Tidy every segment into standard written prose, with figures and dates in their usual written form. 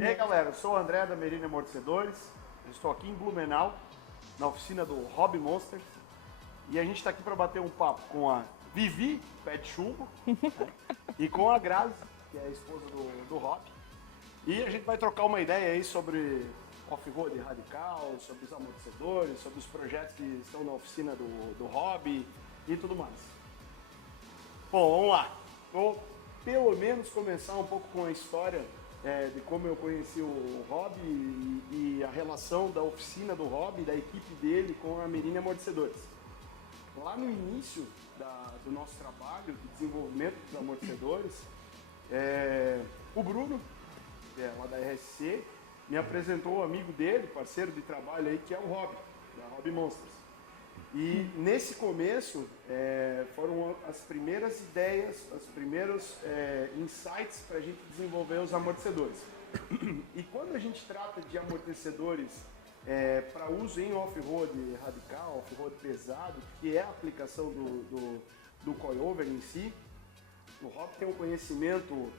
E aí galera, eu sou o André da Merine Amortecedores, eu estou aqui em Blumenau, na oficina do Hobby Monsters, e a gente está aqui para bater um papo com a Vivi, pé de chumbo, né? E com a Grazi, que é a esposa do Hobby, e a gente vai trocar uma ideia aí sobre off-road radical, sobre os amortecedores, sobre os projetos que estão na oficina do Hobby e tudo mais. Bom, vamos lá. Vou pelo menos começar um pouco com a história de como eu conheci o Hobby e a relação da oficina do Hobby, da equipe dele com a Merine Amortecedores. Lá no início do nosso trabalho de desenvolvimento dos amortecedores, o Bruno, lá da RSC, me apresentou o amigo dele, parceiro de trabalho aí, que é o Hobby, da Hobby Monsters. E nesse começo foram as primeiras ideias, os primeiros insights para a gente desenvolver os amortecedores. E quando a gente trata de amortecedores para uso em off-road radical, off-road pesado, que é a aplicação do coilover em si, o Rob tem um conhecimento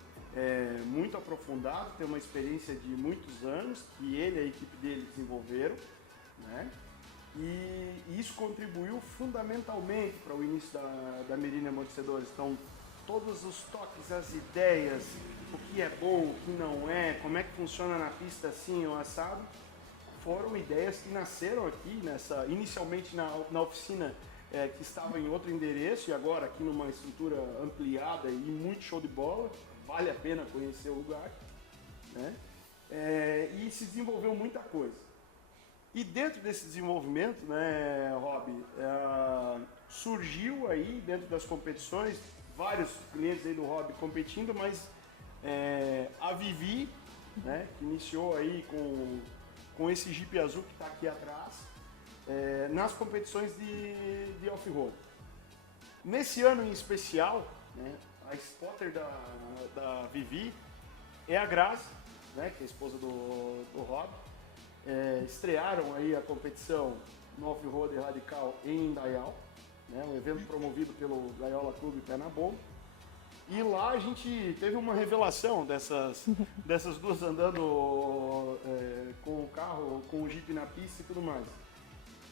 muito aprofundado, tem uma experiência de muitos anos, que ele e a equipe dele desenvolveram, né? E isso contribuiu fundamentalmente para o início da Merine Amortecedores. Então, todos os toques, as ideias, o que é bom, o que não é, como é que funciona na pista assim ou assado, foram ideias que nasceram aqui, inicialmente na oficina que estava em outro endereço e agora aqui numa estrutura ampliada e muito show de bola. Vale a pena conhecer o lugar, né? E se desenvolveu muita coisa. E dentro desse desenvolvimento, né, Rob, surgiu aí dentro das competições, vários clientes aí do Hobby competindo, mas a Vivi, né, que iniciou aí com esse Jeep azul que está aqui atrás, nas competições de off-road. Nesse ano em especial, né, a spotter da Vivi é a Grazi, né, que é a esposa do Hobby. Estrearam aí a competição no Off-Road Radical em Indaial, né, um evento promovido pelo Gaiola Clube Pé na Bomba. E lá a gente teve uma revelação dessas duas andando com o carro, com o Jeep na pista e tudo mais.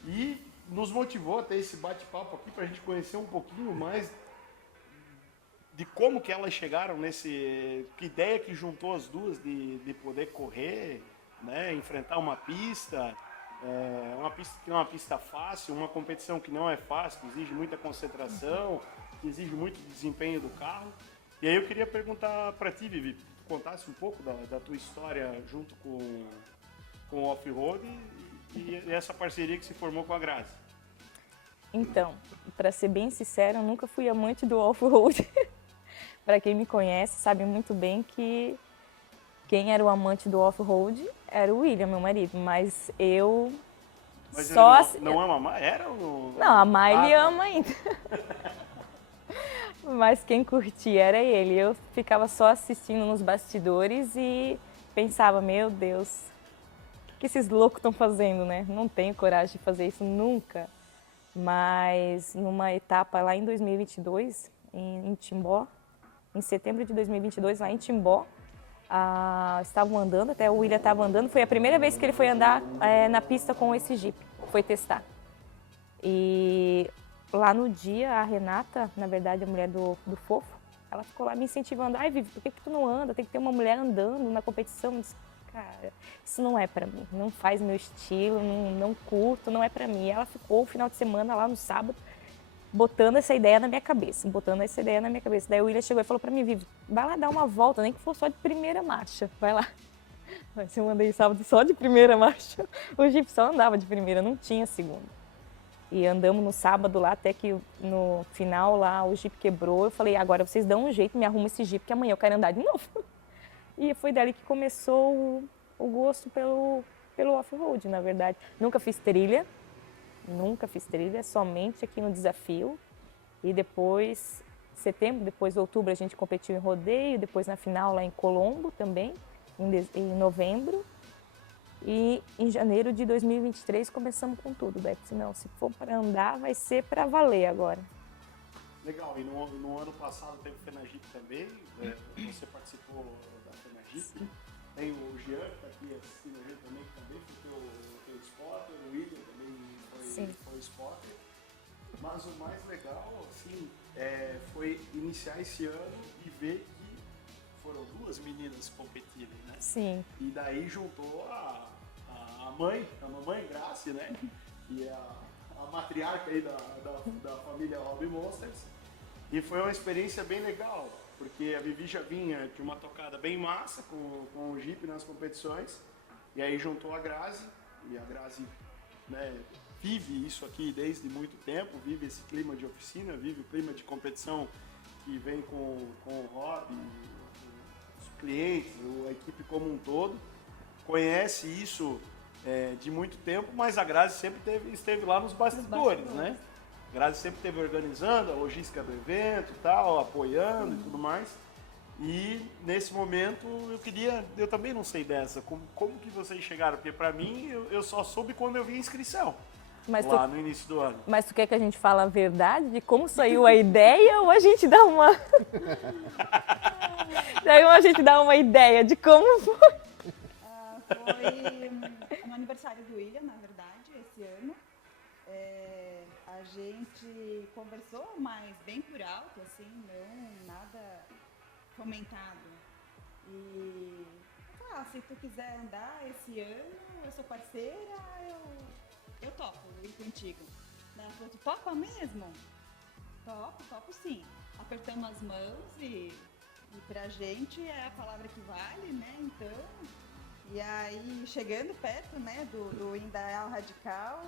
E nos motivou a ter esse bate-papo aqui para a gente conhecer um pouquinho mais de como que elas chegaram que ideia que juntou as duas de poder correr, né, enfrentar uma pista que não é uma pista fácil, uma competição que não é fácil, que exige muita concentração, que exige muito desempenho do carro. E aí eu queria perguntar para ti, Vivi, contasse um pouco da tua história junto com o off-road e essa parceria que se formou com a Grazi. Então, para ser bem sincera, eu nunca fui amante do off-road. Para quem me conhece, sabe muito bem que quem era o amante do off-road era o William, meu marido, mas eu mas só... Ele não ama mais? Era o... Não, amar ele ama ainda. Mas quem curtia era ele. Eu ficava só assistindo nos bastidores e pensava, meu Deus, o que esses loucos estão fazendo, né? Não tenho coragem de fazer isso nunca. Mas numa etapa lá em 2022, em Timbó, em setembro de 2022, lá em Timbó, estavam andando, até o William estava andando, foi a primeira vez que ele foi andar na pista com esse Jeep, foi testar. E lá no dia, a Renata, na verdade a mulher do Fofo, ela ficou lá me incentivando, ai Vivi, por que tu não anda? Tem que ter uma mulher andando na competição. Eu disse, cara, isso não é pra mim, não faz meu estilo, não curto, não é pra mim. E ela ficou o final de semana lá no sábado, botando essa ideia na minha cabeça. Daí o William chegou e falou pra mim, Vivi, vai lá dar uma volta, nem que for só de primeira marcha, vai lá. Mas eu andei sábado só de primeira marcha, o Jeep só andava de primeira, não tinha segunda. E andamos no sábado lá, até que no final lá o Jeep quebrou. Eu falei, agora vocês dão um jeito, me arrumam esse Jeep, que amanhã eu quero andar de novo. E foi dali que começou o gosto pelo off-road, na verdade. Nunca fiz trilha, somente aqui no desafio. E depois, setembro, depois de outubro, a gente competiu em rodeio, depois na final lá em Colombo também, em novembro. E em janeiro de 2023 começamos com tudo, Beto. Não, se for para andar, vai ser para valer agora. Legal, e no ano passado teve o FenaJeep também, você participou da FenaJeep. Tem o Jean, que está aqui assistindo a gente também, que também foi teu spotter, o William também foi spotter. Mas o mais legal, assim, foi iniciar esse ano e ver que foram 2 meninas competirem, né? Sim. E daí juntou a mamãe Grace, né? Que é a matriarca aí da família Hobby Monsters. E foi uma experiência bem legal, porque a Vivi já vinha de uma tocada bem massa com o Jeep nas competições. E aí juntou a Grazi, e a Grazi, né, vive isso aqui desde muito tempo, vive esse clima de oficina, vive o clima de competição que vem com o hobby, os clientes, a equipe como um todo. Conhece isso de muito tempo, mas a Grazi sempre esteve lá nos bastidores, né? A Grazi sempre esteve organizando a logística do evento e tal, apoiando e tudo mais. E nesse momento eu também não sei dessa, como que vocês chegaram, porque para mim eu só soube quando eu vi a inscrição. Lá no início do ano. Mas tu quer que a gente fale a verdade de como saiu a ideia ou a gente dá uma... Daí a gente dá uma ideia de como foi? Foi no aniversário do William, na verdade, esse ano. A gente conversou, mas bem por alto, assim, não nada comentado. E se tu quiser andar esse ano, eu sou parceira, eu topo ir contigo. Ela falou, tu topa mesmo? Topo sim. Apertamos as mãos e pra gente é a palavra que vale, né? Então, e aí chegando perto, né, do Indaial Radical,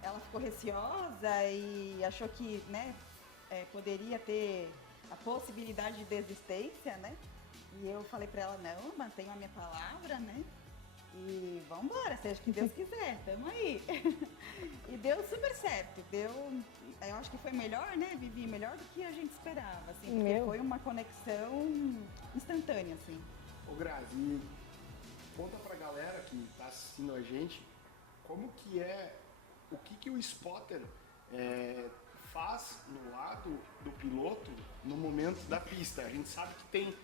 ela ficou receosa e achou que, né, poderia ter a possibilidade de desistência, né? E eu falei pra ela, não, mantenho a minha palavra, né? E vamos embora, seja o que Deus quiser, tamo aí. E deu super certo, eu acho que foi melhor, né, Vivi? Melhor do que a gente esperava, assim, porque foi uma conexão instantânea, assim. Ô Grazi, conta pra galera que tá assistindo a gente, como que o que o spotter faz no lado do piloto no momento da pista. A gente sabe que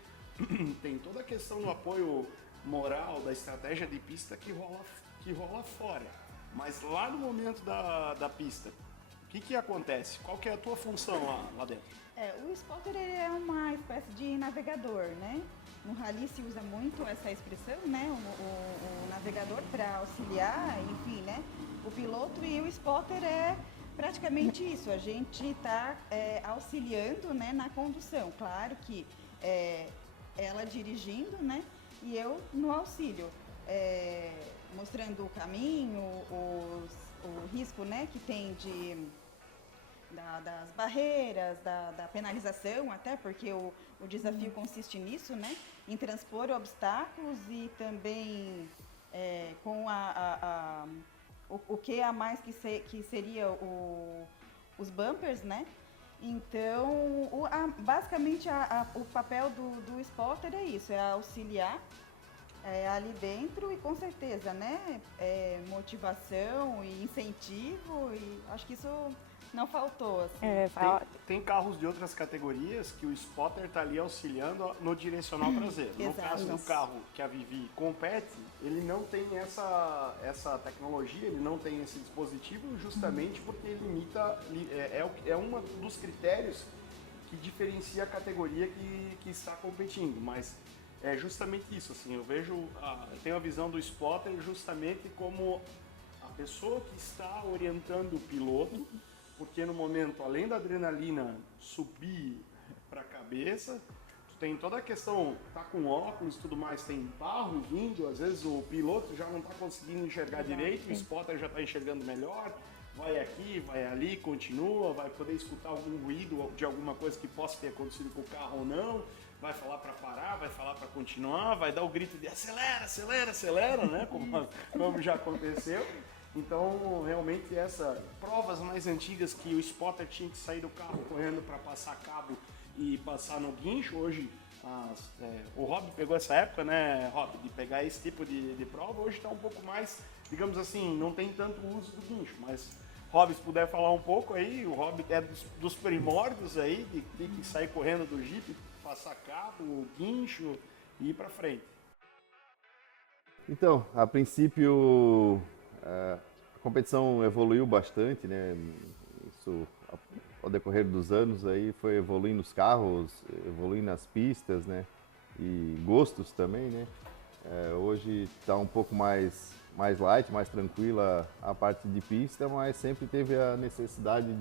tem toda a questão do apoio moral, da estratégia de pista que rola fora. Mas lá no momento da pista, o que acontece? Qual que é a tua função lá dentro? O spotter ele é uma espécie de navegador, né? No rally se usa muito essa expressão, né? O navegador para auxiliar, enfim, né? O piloto, e o spotter é praticamente isso. A gente está auxiliando, né, na condução. Claro que ela dirigindo, né? E eu no auxílio, mostrando o caminho, o risco, né, que tem das barreiras, da penalização, até porque o desafio consiste nisso, né, em transpor obstáculos e também com o que a mais que seria os bumpers, né? Então, basicamente o papel do spotter é isso, é auxiliar ali dentro e com certeza, né? Motivação e incentivo, e acho que isso não faltou, assim. Tem carros de outras categorias que o spotter está ali auxiliando no direcional traseiro. No caso do carro que a Vivi compete, ele não tem essa tecnologia, ele não tem esse dispositivo, justamente porque ele limita, é um dos critérios que diferencia a categoria que está competindo, mas é justamente isso, assim, eu tenho a visão do spotter justamente como a pessoa que está orientando o piloto, porque no momento, além da adrenalina subir para a cabeça, tu tem toda a questão, tá com óculos e tudo mais, tem barro vindo, às vezes o piloto já não está conseguindo enxergar direito, o spotter já está enxergando melhor, vai aqui, vai ali, continua, vai poder escutar algum ruído de alguma coisa que possa ter acontecido com o carro ou não, vai falar para parar, vai falar para continuar, vai dar o grito de acelera, acelera, acelera, né, como já aconteceu. Então, realmente, provas mais antigas que o spotter tinha que sair do carro correndo para passar cabo e passar no guincho, hoje o Rob pegou essa época, né, Rob, de pegar esse tipo de prova, hoje está um pouco mais, digamos assim, não tem tanto uso do guincho, mas Rob, se puder falar um pouco aí, o Rob é dos primórdios aí, de ter que sair correndo do Jeep, passar cabo, guincho e ir para frente. Então, a princípio, a competição evoluiu bastante, né? Isso, ao decorrer dos anos, aí foi evoluindo os carros, evoluindo as pistas, né? E gostos também, né? Hoje está um pouco mais light, mais tranquila a parte de pista, mas sempre teve a necessidade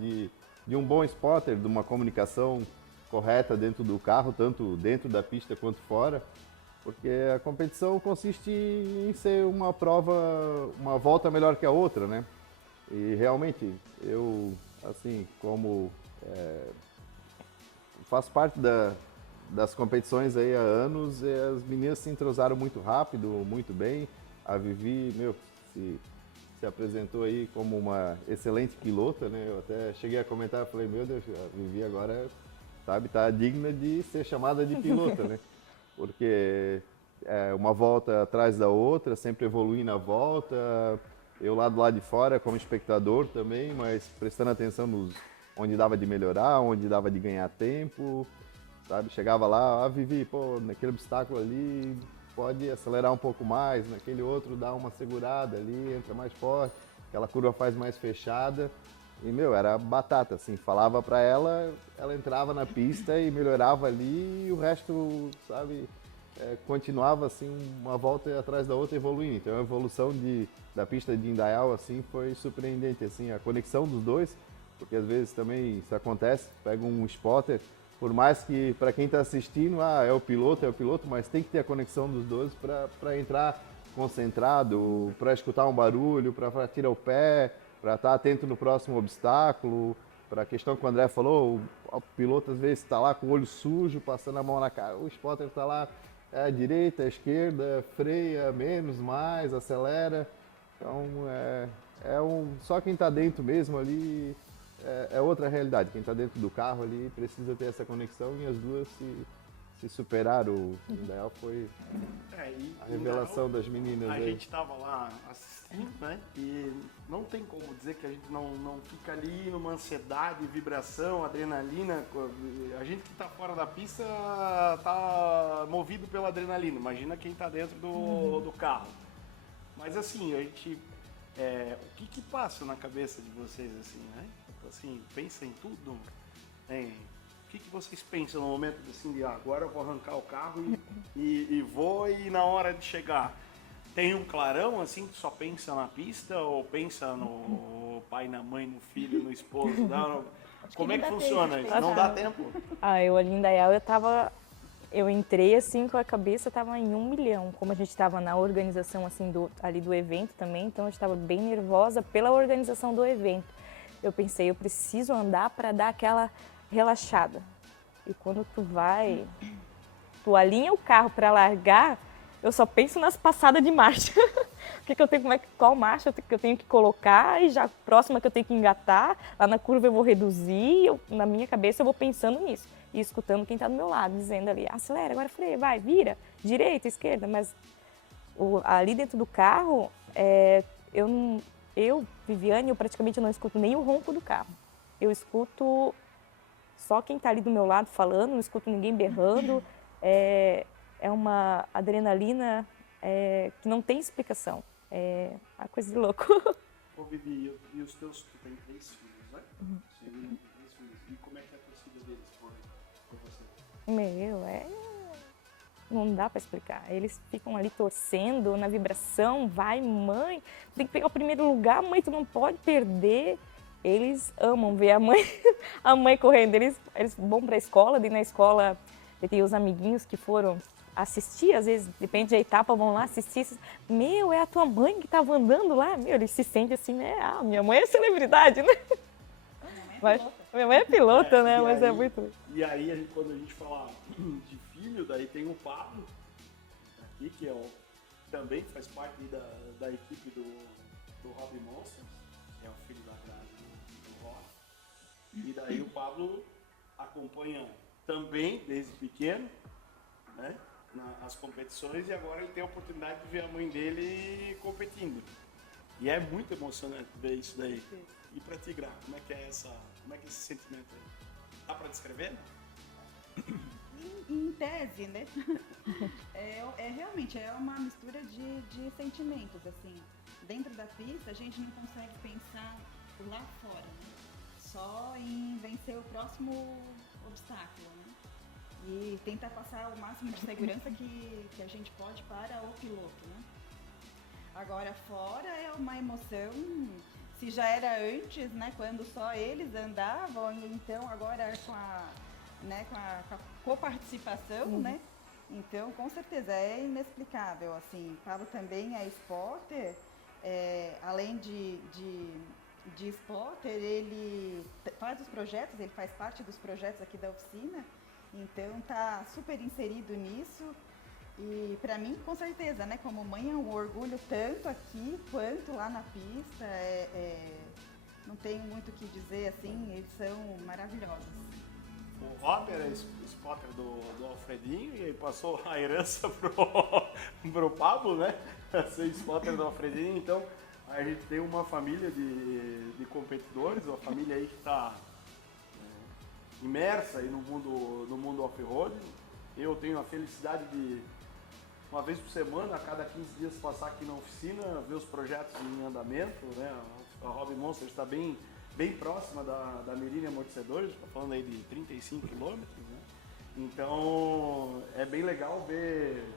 de um bom spotter, de uma comunicação correta dentro do carro, tanto dentro da pista quanto fora, porque a competição consiste em ser uma prova, uma volta melhor que a outra, né? E realmente, eu, assim, como faço parte das competições aí há anos, e as meninas se entrosaram muito rápido, muito bem. A Vivi, se apresentou aí como uma excelente pilota, né? Eu até cheguei a comentar, falei, meu Deus, a Vivi agora, sabe, tá digna de ser chamada de pilota, né? Porque é uma volta atrás da outra, sempre evoluindo na volta. Eu lá do lado de fora como espectador também, mas prestando atenção onde dava de melhorar, onde dava de ganhar tempo, sabe? Chegava lá, Vivi, pô, naquele obstáculo ali pode acelerar um pouco mais, naquele outro dá uma segurada ali, entra mais forte, aquela curva faz mais fechada. E, meu, era batata, assim, falava pra ela, ela entrava na pista e melhorava ali e o resto, sabe, continuava, assim, uma volta atrás da outra evoluindo. Então a evolução da pista de Indaial, assim, foi surpreendente, assim, a conexão dos dois, porque às vezes também isso acontece, pega um spotter, por mais que para quem está assistindo, é o piloto, mas tem que ter a conexão dos dois para entrar concentrado, para escutar um barulho, para tirar o pé, para estar atento no próximo obstáculo, para a questão que o André falou, o piloto às vezes está lá com o olho sujo, passando a mão na cara, o spotter está lá à direita, à esquerda, freia, menos, mais, acelera. Então só quem está dentro mesmo ali é outra realidade. Quem está dentro do carro ali precisa ter essa conexão e as duas se superaram. O Indaial foi a revelação das meninas. A aí. gente estava lá assistindo, né? E não tem como dizer que a gente não fica ali numa ansiedade, vibração, adrenalina. A gente que está fora da pista está movido pela adrenalina. Imagina quem está dentro do carro. Mas assim, a gente... o que passa na cabeça de vocês, assim, né? Assim, pensa em tudo? O que vocês pensam no momento assim, de agora eu vou arrancar o carro e vou, e na hora de chegar tem um clarão assim que só pensa na pista ou pensa no pai, na mãe, no filho, no esposo? Como é que funciona isso? Não dá tempo? Eu ali em Indaial, eu entrei assim com a cabeça, tava em 1 milhão, como a gente estava na organização assim ali do evento também, então eu estava bem nervosa pela organização do evento. Eu pensei, eu preciso andar para dar aquela relaxada. E quando tu alinha o carro para largar, eu só penso nas passadas de marcha. Qual marcha que eu tenho que colocar, e já a próxima que eu tenho que engatar, lá na curva eu vou reduzir, na minha cabeça eu vou pensando nisso. E escutando quem está do meu lado, dizendo ali, acelera, agora freia, vai, vira, direita, esquerda. Mas ali dentro do carro, Viviane, eu praticamente não escuto nem o ronco do carro. Eu escuto só quem está ali do meu lado falando, não escuto ninguém berrando. É uma adrenalina que não tem explicação. É uma coisa de louco. Ô, Vivi, e os teus, tu tem 3 filhos, né? Você tem 3 filhos. E como é que é a torcida deles por você? Não dá para explicar. Eles ficam ali torcendo na vibração, vai mãe, tem que pegar o primeiro lugar, mãe, tu não pode perder. Eles amam ver a mãe correndo. Eles vão para a escola, e na escola tem os amiguinhos que foram assistir, às vezes, depende da etapa, vão lá assistir. Meu, é a tua mãe que estava andando lá? Meu, eles se sentem assim, né? Ah, minha mãe é celebridade, né? Minha mãe é pilota, né? Mas é muito... E aí, quando a gente fala de filho, daí tem o Pablo, aqui, que também faz parte da equipe do Hobby Monsters, que é o filho da Grazi do Rock. E daí o Pablo acompanha também, desde pequeno, né, nas competições, e agora ele tem a oportunidade de ver a mãe dele competindo. E é muito emocionante ver isso daí. E pra ti, Gra, como é que é esse sentimento aí? Dá pra descrever? em tese, né? Realmente uma mistura de sentimentos, assim. Dentro da pista, a gente não consegue pensar lá fora, né? Só em vencer o próximo obstáculo, né? E tentar passar o máximo de segurança que a gente pode para o piloto, né? Agora, fora é uma emoção, se já era antes, né, quando só eles andavam, então agora com a coparticipação, né? Então, com certeza, é inexplicável, assim. Pablo também é spotter, além de spotter, ele faz os projetos, ele faz parte dos projetos aqui da oficina, então tá super inserido nisso. E para mim, com certeza, né, como mãe é um orgulho tanto aqui quanto lá na pista, não tenho muito o que dizer, assim, eles são maravilhosos. O Rob era spotter do Alfredinho e aí passou a herança pro Pablo, né? Ser spotter do Alfredinho, então a gente tem uma família de competidores, uma família aí que está imersa aí no mundo off-road. Eu tenho a felicidade de, uma vez por semana, a cada 15 dias, passar aqui na oficina, ver os projetos em andamento, né? A Hobby Monster está bem próxima da Merini Amortecedores, está falando aí de 35 quilômetros, né? Então é bem legal ver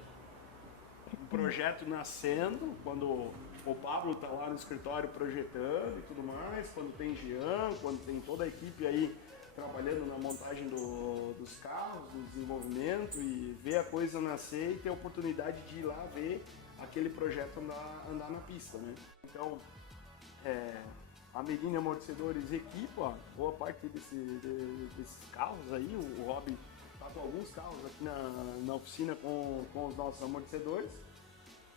o projeto nascendo, quando o Pablo está lá no escritório projetando e tudo mais, quando tem Jean, quando tem toda a equipe aí trabalhando na montagem dos carros, no desenvolvimento, e ver a coisa nascer e ter a oportunidade de ir lá ver aquele projeto andar na pista, né? Então, a Merini Amortecedores equipa boa parte desses carros aí. O Rob está com alguns carros aqui na oficina com os nossos amortecedores.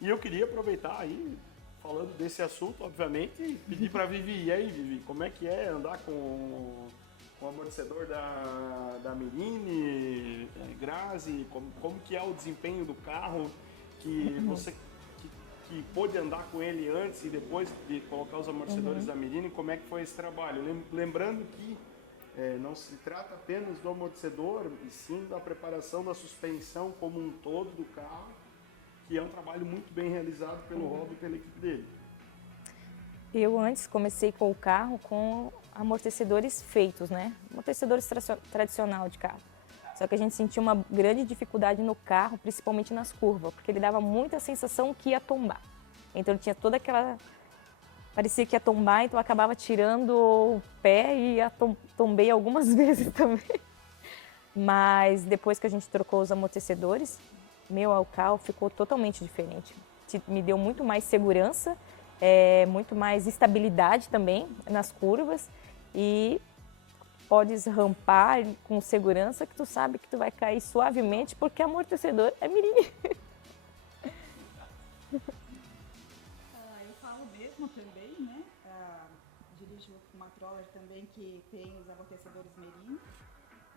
E eu queria aproveitar aí, falando desse assunto, obviamente, e pedir para a Vivi. E aí, Vivi, como é que é andar com o amortecedor da Merini, Grazi? Como que é o desempenho do carro que você que pôde andar com ele antes e depois de colocar os amortecedores da Merini? Como é que foi esse trabalho? Lembrando que não se trata apenas do amortecedor, e sim da preparação da suspensão como um todo do carro, que é um trabalho muito bem realizado pelo Rob e pela equipe dele. Eu antes comecei com o carro com amortecedores feitos, né? Amortecedores tradicional de carro. Só que a gente sentia uma grande dificuldade no carro, principalmente nas curvas, porque ele dava muita sensação que ia tombar. Então ele tinha toda aquela... parecia que ia tombar, então eu acabava tirando o pé e tombei algumas vezes também. Mas depois que a gente trocou os amortecedores, o carro ficou totalmente diferente. Me deu muito mais segurança, muito mais estabilidade também nas curvas, e podes rampar com segurança que tu sabe que tu vai cair suavemente porque amortecedor é Merini. Eu falo mesmo também, né? Dirijo uma troller também que tem os amortecedores Merini,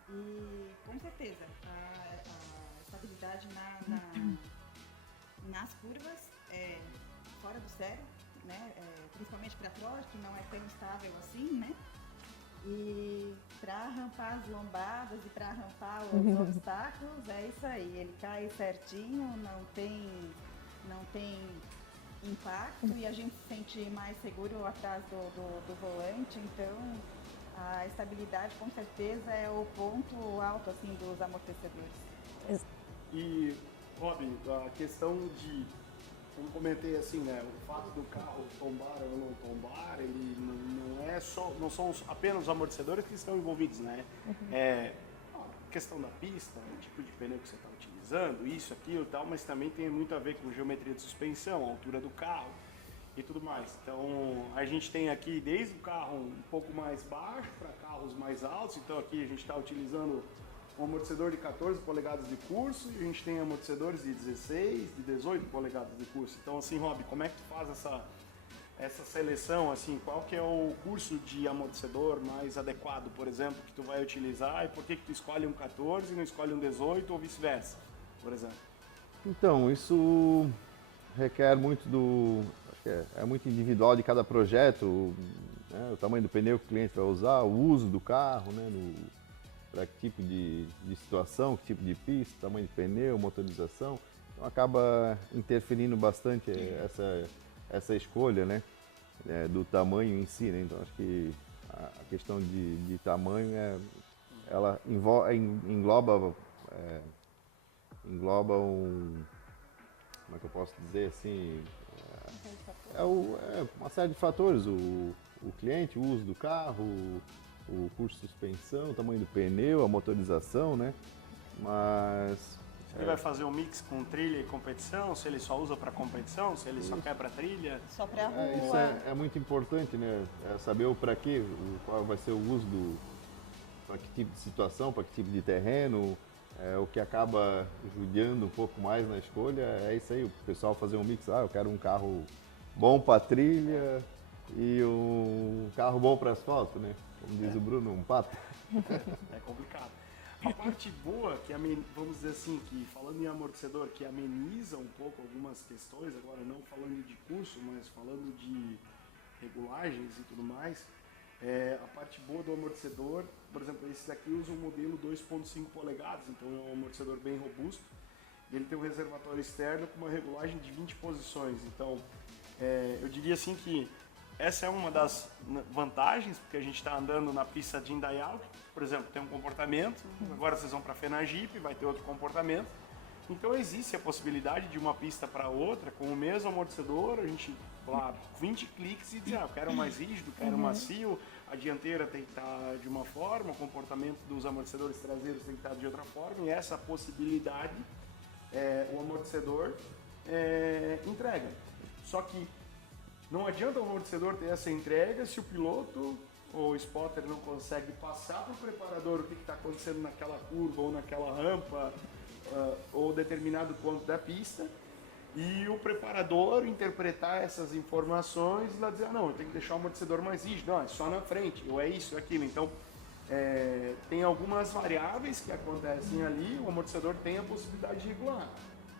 e com certeza a estabilidade nas curvas é fora do sério, né? Principalmente para troller, que não é tão estável assim, né? E para rampar as lombadas e para rampar os obstáculos, é isso aí. Ele cai certinho, não tem impacto, e a gente se sente mais seguro atrás do volante. Então, a estabilidade com certeza é o ponto alto assim dos amortecedores. E, Rob, a questão de, como comentei assim, né, o fato do carro tombar ou não tombar, ele não são apenas os amortecedores que estão envolvidos, né? A questão da pista, o tipo de pneu que você está utilizando, isso, aquilo e tal, mas também tem muito a ver com geometria de suspensão, a altura do carro e tudo mais. Então, a gente tem aqui desde o carro um pouco mais baixo para carros mais altos. Então aqui a gente está utilizando um amortecedor de 14 polegadas de curso, e a gente tem amortecedores de 16, de 18 polegadas de curso. Então, assim, Rob, como é que tu faz essa seleção, assim, qual que é o curso de amortecedor mais adequado, por exemplo, que tu vai utilizar, e por que tu escolhe um 14 e não escolhe um 18 ou vice-versa, por exemplo? Então, isso requer muito acho que é muito individual de cada projeto, né, o tamanho do pneu que o cliente vai usar, o uso do carro, né, para que tipo de situação, que tipo de pista, tamanho de pneu, motorização. Então acaba interferindo bastante essa escolha, né? Do tamanho em si, né? Então acho que a questão de tamanho ela engloba como é que eu posso dizer assim, uma série de fatores, o cliente, o uso do carro, o curso de suspensão, o tamanho do pneu, a motorização, né? Mas Se ele vai fazer um mix com trilha e competição, se ele só usa para competição, se ele só quer para trilha. Só pra rua. isso é muito importante, né? Saber o para quê, qual vai ser o uso para que tipo de situação, para que tipo de terreno, o que acaba judiando um pouco mais na escolha é isso aí, o pessoal fazer um mix, eu quero um carro bom para trilha e um carro bom para asfalto, né? Como diz o Bruno, um pato. É complicado. A parte boa, vamos dizer assim, que falando em amortecedor, que ameniza um pouco algumas questões, agora não falando de curso, mas falando de regulagens e tudo mais, a parte boa do amortecedor, por exemplo, esse daqui usa um modelo 2.5 polegadas, então é um amortecedor bem robusto. Ele tem um reservatório externo com uma regulagem de 20 posições, então eu diria assim que essa é uma das vantagens, porque a gente está andando na pista de Indaial, por exemplo, tem um comportamento, agora vocês vão para Fenagipe, vai ter outro comportamento. Então existe a possibilidade de uma pista para outra, com o mesmo amortecedor, a gente lá 20 cliques e dizer, eu quero mais rígido, quero macio, a dianteira tem que estar de uma forma, o comportamento dos amortecedores traseiros tem que estar de outra forma, e essa possibilidade o amortecedor entrega. Só que não adianta o amortecedor ter essa entrega se o piloto ou o spotter não consegue passar para o preparador o que está acontecendo naquela curva ou naquela rampa ou determinado ponto da pista e o preparador interpretar essas informações e lá dizer, não, eu tenho que deixar o amortecedor mais rígido, não, é só na frente, ou é isso, é aquilo. Então, tem algumas variáveis que acontecem ali, o amortecedor tem a possibilidade de regular,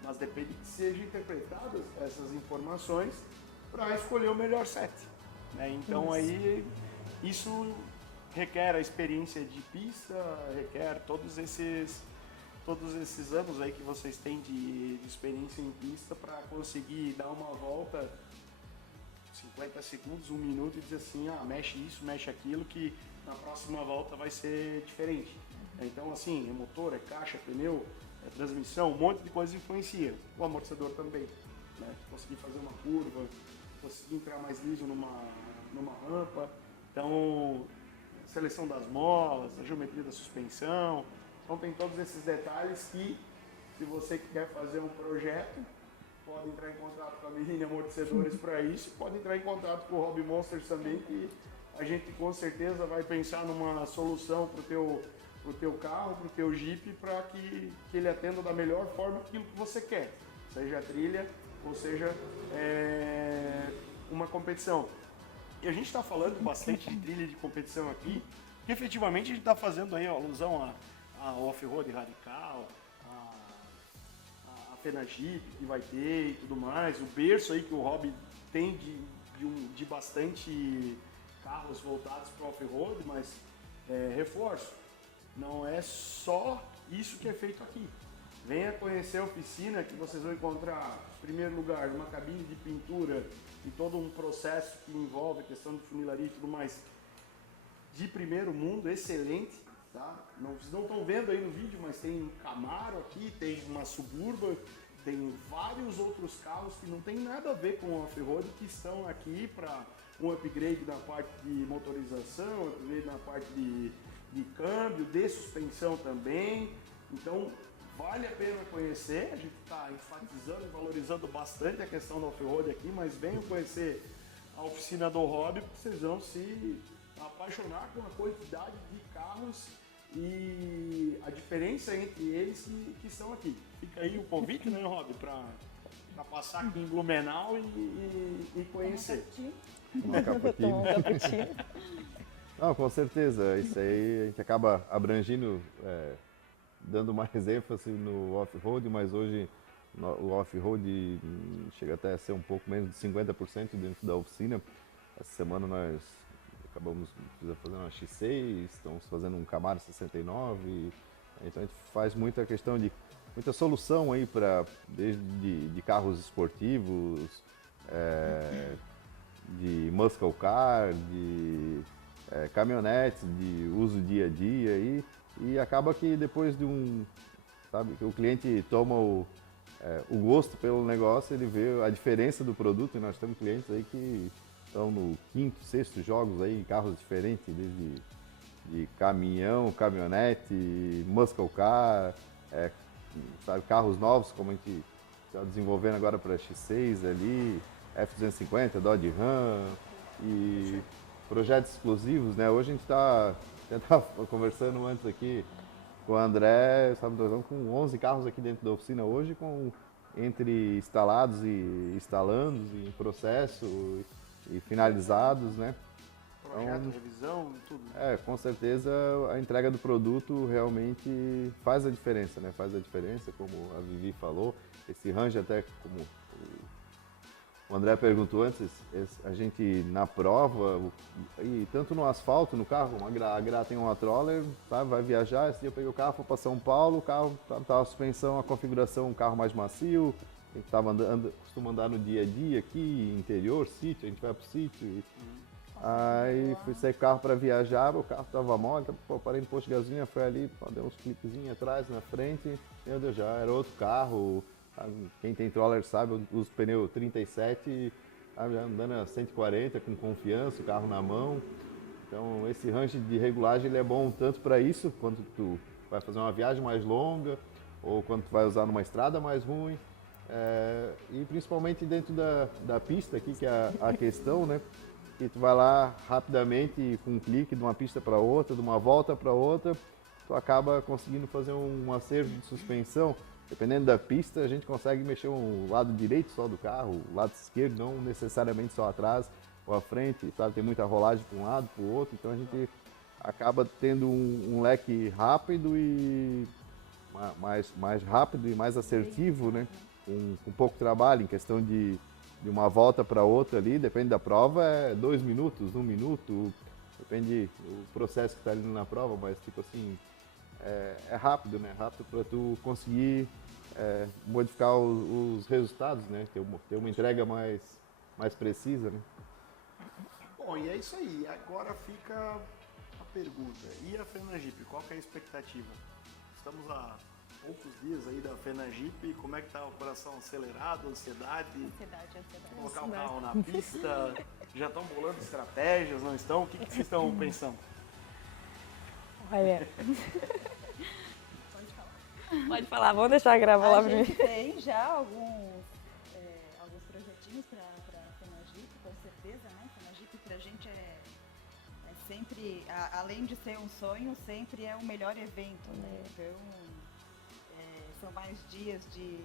mas depende que sejam interpretadas essas informações para escolher o melhor set. Né? Então aí isso requer a experiência de pista, requer todos esses anos aí que vocês têm de experiência em pista para conseguir dar uma volta 50 segundos, 1 minuto e dizer assim, mexe isso, mexe aquilo, que na próxima volta vai ser diferente. Então assim, é motor, é caixa, é pneu, é transmissão, um monte de coisa influencia. O amortecedor também, né? Conseguir fazer uma curva, conseguir entrar mais liso numa rampa. Então, seleção das molas, a geometria da suspensão. Então tem todos esses detalhes que, se você quer fazer um projeto, pode entrar em contato com a Mini Amortecedores para isso, pode entrar em contato com o Hobby Monsters também, que a gente com certeza vai pensar numa solução para o teu carro, para o teu Jeep, para que ele atenda da melhor forma aquilo que você quer, seja trilha ou seja uma competição. E a gente está falando bastante de trilha de competição aqui, porque efetivamente a gente está fazendo aí alusão a off-road radical, a Fenagipe que vai ter e tudo mais, o berço aí que o hobby tem de bastante carros voltados para off-road, mas reforço, não é só isso que é feito aqui. Venha conhecer a oficina que vocês vão encontrar, em primeiro lugar, uma cabine de pintura e todo um processo que envolve a questão de funilaria e tudo mais de primeiro mundo, excelente. Tá? Vocês não estão vendo aí no vídeo, mas tem um Camaro aqui, tem uma Suburban, tem vários outros carros que não tem nada a ver com o off-road que estão aqui para um upgrade na parte de motorização, upgrade na parte de câmbio, de suspensão também. Então, vale a pena conhecer, a gente está enfatizando e valorizando bastante a questão do off-road aqui, mas venham conhecer a oficina do hobby, porque vocês vão se apaixonar com a quantidade de carros e a diferença entre eles que estão aqui. Fica aí o convite, né, Rob, para passar aqui em Blumenau e conhecer. Uma capotinha. Não, com certeza, isso aí a gente acaba abrangindo, dando mais ênfase no off-road, mas hoje o off-road chega até a ser um pouco menos de 50% dentro da oficina. Essa semana nós acabamos fazendo uma X6, estamos fazendo um Camaro 69, então a gente faz muita questão de muita solução aí para desde de carros esportivos, de muscle car, de caminhonetes de uso dia a dia aí, e acaba que depois de sabe, que o cliente toma o gosto pelo negócio, ele vê a diferença do produto, e nós temos clientes aí que estão no quinto, sexto jogos aí, em carros diferentes, desde de caminhão, caminhonete, muscle car, sabe, carros novos, como a gente está desenvolvendo agora para X6 ali, F-250, Dodge Ram e projetos exclusivos, né? Hoje a gente estava conversando antes aqui com o André, sabe, nós estamos com 11 carros aqui dentro da oficina hoje, entre instalados e instalandos, em processo e finalizados, né? Projeto, revisão, tudo. Com certeza a entrega do produto realmente faz a diferença, né? Faz a diferença, como a Vivi falou. Esse range até, como o André perguntou antes, a gente na prova, e tanto no asfalto, no carro, a Gra tem uma troller, sabe, vai viajar, esse dia eu peguei o carro, fui para São Paulo, o carro estava a suspensão, a configuração, um carro mais macio, a gente costuma andar no dia a dia aqui, interior, sítio, a gente vai para o sítio. Aí fui sair com o carro para viajar, o carro estava mole, parei no posto de gasolina, foi ali, deu uns clipezinhos atrás, na frente, meu Deus, já era outro carro. Quem tem troller sabe, usa pneu 37, sabe, andando a 140 com confiança, o carro na mão. Então esse range de regulagem ele é bom tanto para isso, quando tu vai fazer uma viagem mais longa, ou quando tu vai usar numa estrada mais ruim. E principalmente dentro da pista aqui, que é a questão, né? Que tu vai lá rapidamente, com um clique de uma pista para outra, de uma volta para outra, tu acaba conseguindo fazer um acerto de suspensão. Dependendo da pista, a gente consegue mexer o lado direito só do carro, o lado esquerdo, não necessariamente só atrás ou à frente, sabe? Tem muita rolagem para um lado, para o outro, então a gente acaba tendo um leque rápido e mais rápido e mais assertivo, né? Com pouco trabalho, em questão de uma volta para outra ali, depende da prova, 2 minutos, 1 minuto, depende do processo que está ali na prova, mas tipo assim, é rápido, né? Rápido para tu conseguir modificar os resultados, né? Ter uma entrega mais precisa, né? Bom, e é isso aí. Agora fica a pergunta. E a FenaGip, qual que é a expectativa? Estamos há poucos dias aí da FenaGip, como é que tá o coração acelerado, ansiedade? Ansiedade. Colocar o carro na pista, já estão bolando estratégias, não estão? O que vocês estão pensando? Olha. Pode falar, vamos deixar gravar lá A primeiro. gente tem já alguns projetinhos para a FenaGip, com certeza, né? FenaGip pra gente é sempre, além de ser um sonho, sempre é o melhor evento, né? Então, são mais dias de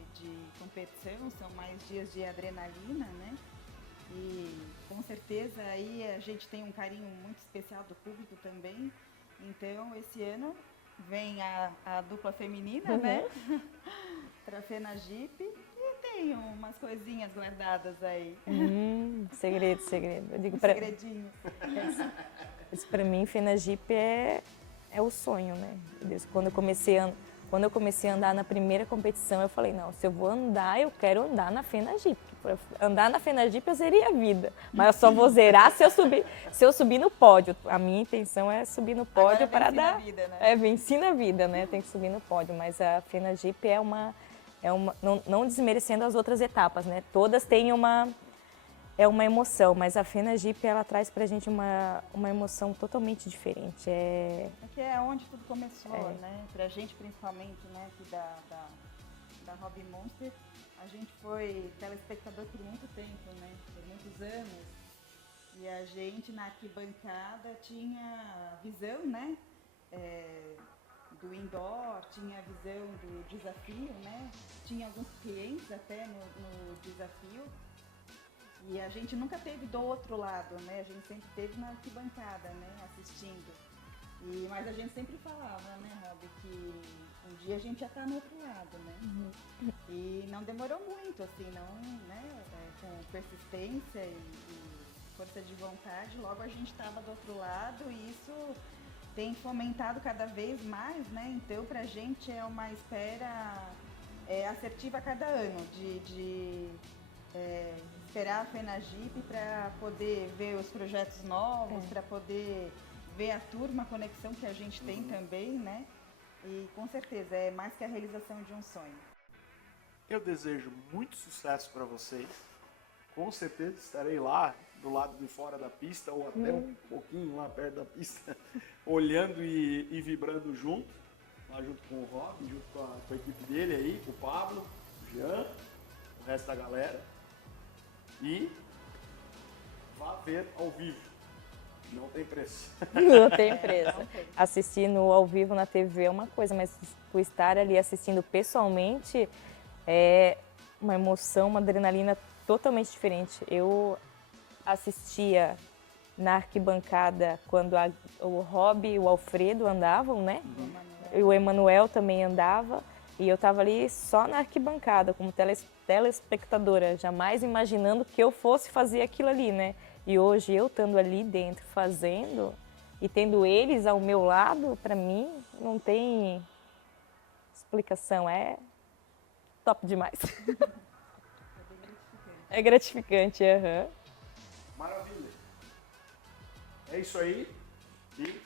competição, são mais dias de adrenalina, né? E com certeza aí a gente tem um carinho muito especial do público também. Então, esse ano vem a dupla feminina, né? Para a FenaGip, e tem umas coisinhas guardadas aí. Segredo. Eu digo Segredinho. Isso para mim, FenaGip é o sonho, né? Quando eu comecei a andar na primeira competição, eu falei, não, se eu vou andar, eu quero andar na FenaGip. Andar na FenaGip eu zeria a vida, mas eu só vou zerar se eu subir no pódio. A minha intenção é subir no pódio para dar... Na vida, né? Venci na vida, né? Tem que subir no pódio, mas a FenaGip é uma não desmerecendo as outras etapas, né? Todas têm uma emoção, mas a FenaGip, ela traz pra gente uma emoção totalmente diferente. É que é onde tudo começou, né? Pra gente, principalmente, né? Aqui da Hobby Monster, a gente foi telespectador por muito tempo, né? Por muitos anos. E a gente, na arquibancada, tinha visão, né? Do indoor, tinha a visão do desafio, né? Tinha alguns clientes até no desafio. E a gente nunca teve do outro lado, né? A gente sempre teve na arquibancada, né? Assistindo. Mas a gente sempre falava, né, Rob, que um dia a gente ia estar no outro lado, né? E não demorou muito, assim, não, né? Com persistência força de vontade, logo a gente estava do outro lado e isso tem fomentado cada vez mais, né? Então, pra gente é uma espera assertiva a cada ano, de esperar a FENAGIP para poder ver os projetos novos, para poder ver a turma, a conexão que a gente tem também, né? E com certeza é mais que a realização de um sonho. Eu desejo muito sucesso para vocês. Com certeza estarei lá do lado de fora da pista ou até um pouquinho lá perto da pista, olhando e vibrando junto, lá junto com o Rob, junto com a equipe dele aí, com o Pablo, o Jean, o resto da galera. E vá ver ao vivo. Não tem preço. Não tem preço. Assistir ao vivo na TV é uma coisa, mas tu estar ali assistindo pessoalmente é uma emoção, uma adrenalina totalmente diferente. Eu assistia na arquibancada quando o Rob e o Alfredo andavam, né? E o Emanuel também andava. E eu estava ali só na arquibancada, como telespectadora, jamais imaginando que eu fosse fazer aquilo ali, né? E hoje eu estando ali dentro fazendo e tendo eles ao meu lado, para mim não tem explicação, é top demais. É gratificante, aham. Maravilha. É isso aí. E